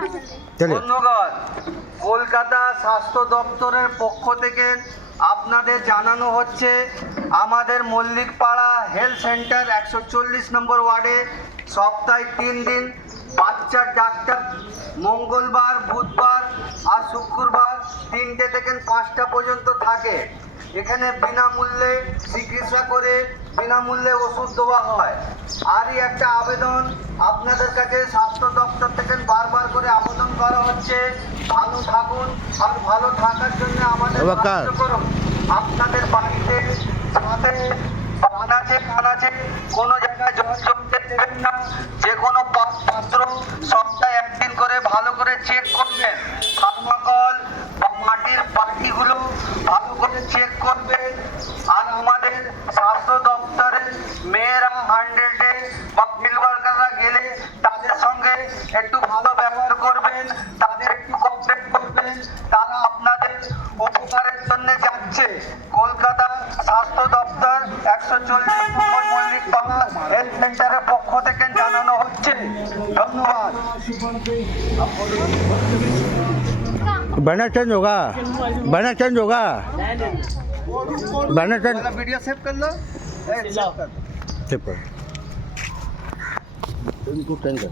ধন্যবাদ। কলকাতা স্বাস্থ্য দপ্তরের পক্ষ থেকে আপনাদের জানানো হচ্ছে আমাদের মল্লিকপাড়া হেলথ সেন্টার 140 নম্বর ওয়ার্ডে সপ্তাহে 3 দিন বাচ্চার ডাক্তার মঙ্গলবার, বুধবার আর শুক্রবার 3টে থেকে 5টা পর্যন্ত থাকে। এখানে বিনামূল্যে চিকিৎসা করে বিনামূল্যে ওষুধ দেওয়া হয়। আরই একটা আবেদন আপনাদের কাছে স্বাস্থ্য দপ্তর থেকে বারবার করে আবেদন করা হচ্ছে, ভালো থাকুন আর ভালো থাকার জন্য আমাদের সাহায্য করুন। আপনাদের বাড়িতে সাথে কানাচে কোনো জায়গায় জল জমতে দেবেন না। যে কোনো পাত্র সপ্তাহে 1 দিন করে ভালো করে চেক করবেন। থার্মোকল বা মাটির বাটিগুলো ভালো করে চেক করবেন। আর আমাদের স্বাস্থ্য দপ্তরের মেয়েরা 100-এ বা ফিল্ড ওয়ার্কাররা গেলে তাদের সঙ্গে একটু ভালো ব্যবহার করবেন, তাদের একটু কোঅপারেট করবেন। তারা আপনাদের উপকারের জন্য যাচ্ছে। কলকাতা স্বাস্থ্য দপ্তর 140 নম্বর মল্লিকপাড়া হেলথ সেন্টারের পক্ষ থেকে জানানো হচ্ছে। ধন্যবাদ। बैनर चेंज होगा, बैनर चेंज होगा, बैनर चेंज। वीडियो सेव कर लो। सेव कर इनको चेंज कर।